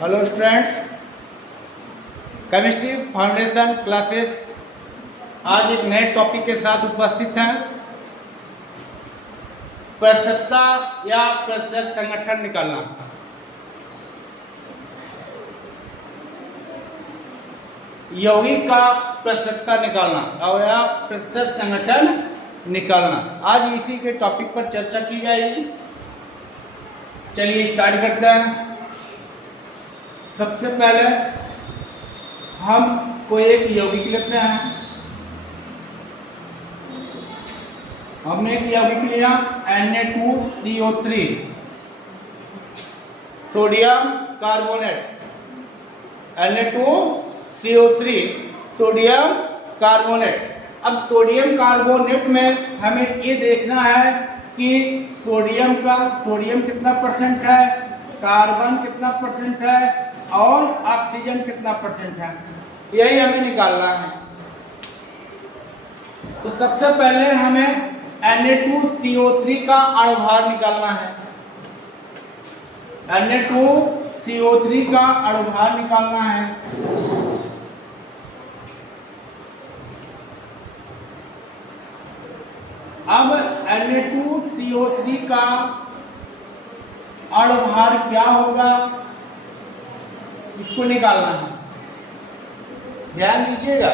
Hello students, chemistry foundation classes आज एक नए टॉपिक के साथ उपस्थित हैं। प्रसक्ता या प्रसक्त संगठन निकालना। यौगिक का प्रसक्ता निकालना और या प्रसक्त संगठन निकालना, आज इसी के टॉपिक पर चर्चा की जाएगी। चलिए स्टार्ट करते हैं। सबसे पहले हम कोई एक यौगिक लेते हैं। हमने एक यौगिक लिया Na2CO3 sodium carbonate. Na2CO3 sodium carbonate. अब सोडियम कार्बोनेट में हमें ये देखना है कि सोडियम कितना परसेंट है, कार्बन कितना परसेंट है और ऑक्सीजन कितना परसेंट है, यही हमें निकालना है। तो सबसे पहले हमें Na2CO3 का अणुभार निकालना है। Na2CO3 का अणुभार निकालना है। अब Na2CO3 का अणुभार क्या होगा, इसको निकालना है। ध्यान दीजिएगा,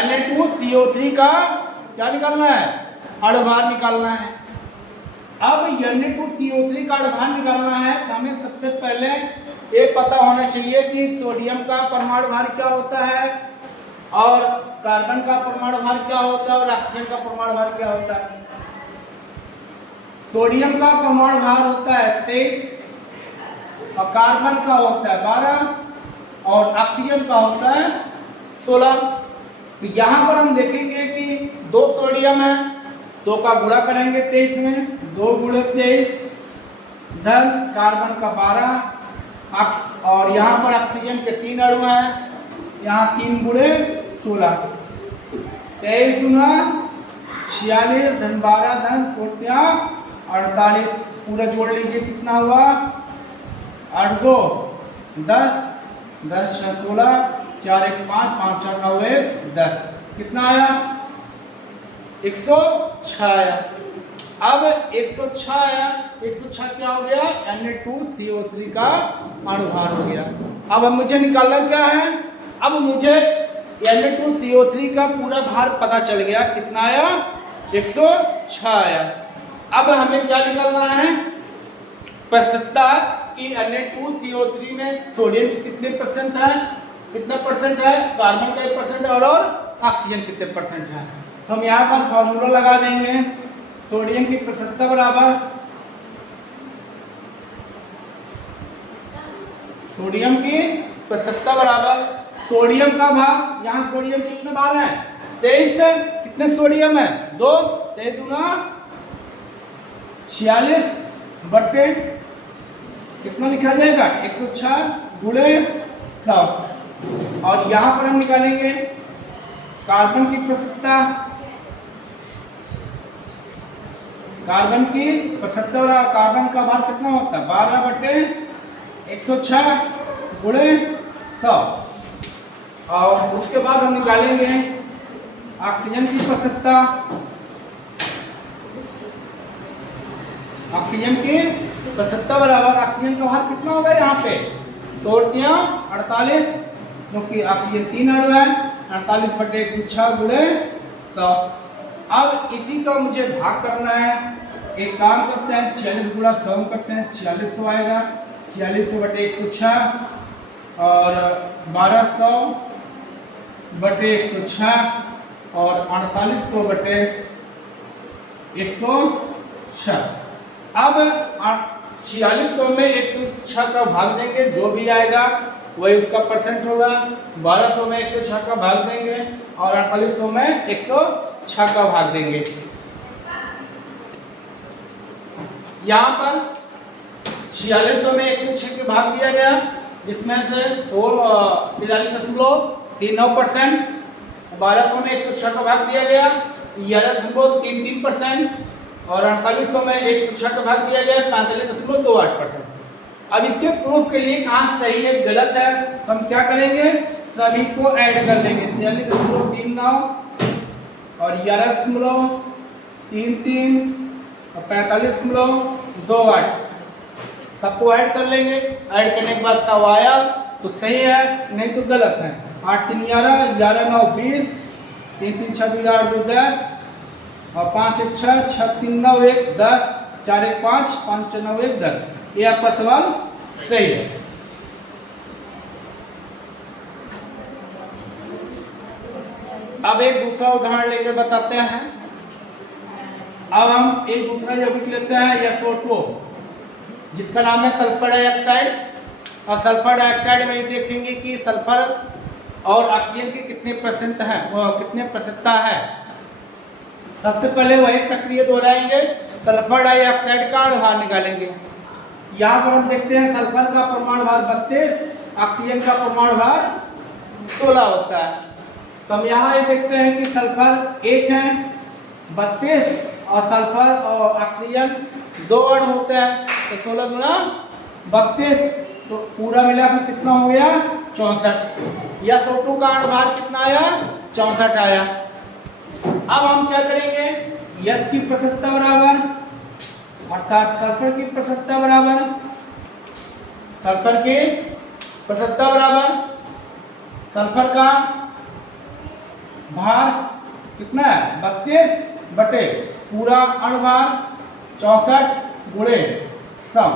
Na2CO3 का क्या निकालना है, अणुभार निकालना है। अब Na2CO3 का अणुभार निकालना है तो हमें सबसे पहले ये पता होना चाहिए कि सोडियम का परमाणु भार क्या होता है और कार्बन का परमाणु भार क्या होता है और ऑक्सीजन का परमाणु भार क्या होता है। सोडियम का परमाणु भार होता है 23 और कार्बन का होता है 12 और ऑक्सीजन का होता है 16। तो यहाँ पर हम देखेंगे कि 2 सोडियम है, 2 का गुणा करेंगे 23 में, 2 गुणे 23 धन कार्बन का 12 और यहाँ पर ऑक्सीजन के 3 अणु हैं, यहाँ 3 गुणे 16, 23 गुना 46 धन 12 धन 48, पूरा जोड़ लीजिए कितना हुआ, 8 2 10 10 6 16 4 1 5 5 4 9 1 10, कितना आया 106 आया। अब 106 आया, 106 क्या हो गया, Na2CO3 का अणुभार हो गया। अब मुझे निकालना क्या है, अब मुझे Na2CO3 का पूरा भार पता चल गया, कितना आया 106 आया। अब हमें क्या निकालना है, प्रसक्ता कि Na2CO3 में सोडियम कितने परसेंट है, कितना परसेंट है, कार्बन का 1% और ऑक्सीजन कितने परसेंट है। तो हम यहाँ पर फॉर्मूला लगा देंगे, सोडियम की प्रसक्ता बराबर सोडियम का भार, यहाँ सोडियम कितने बार है 23, कितने सोडियम है 2, 23 दूना 46 बट्टे कितना लिखा जाएगा 106 गुणे 100। और यहाँ पर हम निकालेंगे कार्बन की प्रसक्ता, और कार्बन का भार कितना होता है 12 बट्टे 106 गुणे 100। और उसके बाद हम निकालेंगे ऑक्सीजन की प्रसक्ता, बराबर ऑक्सीजन का भार कितना होगा, यहाँ पे 48 क्योंकि ऑक्सीजन 3 अणु है, 48 बटे 106 गुणे 100। अब इसी का मुझे भाग करना है, एक काम करते हैं 46 गुणा 100 करते हैं, 4600 आएगा, 4600 बटे 106 और 1200 बटे 106 और 4800 बटे 106। अब 4600 में 106 का भाग देंगे, जो भी आएगा वही उसका परसेंट होगा। 1200 में 106 का भाग देंगे और 4800 में 106 का भाग देंगे। यहाँ पर 4600 में 106 के भाग दिया गया, जिसमें से 43.39%, 1200 में 106 का भाग दिया गया 11.33% और 4800 में 106 का भाग दिया गया 45.28%। अब इसके प्रूफ के लिए कहाँ सही है गलत है, तो हम क्या करेंगे, सभी को ऐड कर लेंगे। 43.39 और 11.33 और 45.28 सबको ऐड कर लेंगे। ऐड करने के बाद 100 आया तो सही है, नहीं तो गलत है। 8 3 11, 11 9 20, 3 3 6 2 8 2 10 और 5 1 6, 6 3 9 1 10, 4 1 5, 5 6 9 1 10। ये आपका सवाल सही है। अब एक दूसरा उदाहरण लेकर बताते हैं। अब हम एक दूसरा यौगिक लेते हैं SO2, जिसका नाम है सल्फर डाइऑक्साइड। और सल्फर डाइऑक्साइड में ये देखेंगे कि सल्फर और ऑक्सीजन की कितने प्रतिशत है, कितने प्रतिशतता है। सबसे पहले वही प्रक्रिया दोहराएंगे, सल्फर डाइऑक्साइड का अणुभार निकालेंगे। यहाँ पर हम देखते हैं सल्फर का परमाणु भार 32, ऑक्सीजन का परमाणु भार 16 होता है। तो हम यहाँ ये देखते हैं कि सल्फर 1 है, 32 और सल्फर और ऑक्सीजन 2 अणु होते हैं, तो 16 गुना 32, तो पूरा मिलाकर कितना हो गया 64। या SO2 का अणुभार कितना आया 64 आया। अब हम क्या करेंगे, यस की प्रतिशतता बराबर अर्थात सल्फर की प्रतिशतता बराबर, सल्फर की प्रतिशतता बराबर सल्फर का भार कितना है 32 बटे पूरा अणुभार 64 गुणे 100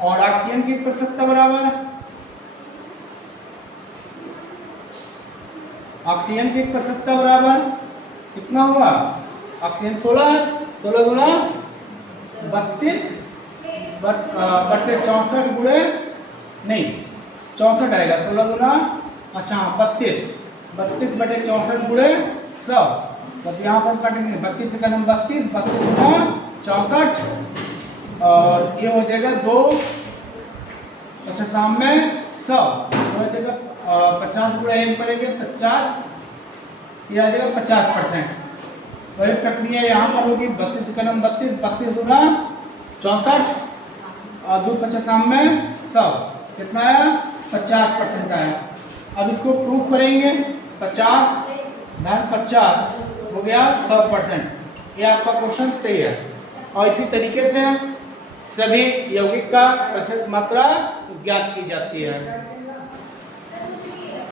और ऑक्सीजन की प्रतिशतता बराबर, ऑक्सीजन की प्रतिशतता बराबर कितना हुआ, ऑक्सीजन 16 है, 16 गुना 32 बटे 64 गुणे नहीं 64 आएगा, 16 गुना अच्छा 32 बटे 64 गुणे 100। तो यहाँ पर काटेंगे 32 का नंबर 32 गुना 64 और ये हो जाएगा 2 अच्छा शाम में 100 हो जाएगा 50 गुणे 1 पड़ेंगे 50, ये आ जाएगा 50%। वही प्रक्रिया यहाँ पर होगी 32 का नंबर 32 गुना 64 और 2 50 शाम में 100 कितना आया 50% आया। अब इसको प्रूफ करेंगे 50 धन 50 हो गया 100%। ये आपका क्वेश्चन सही है। और इसी तरीके से सभी यौगिक का प्रतिशत मात्रा ज्ञात की जाती है।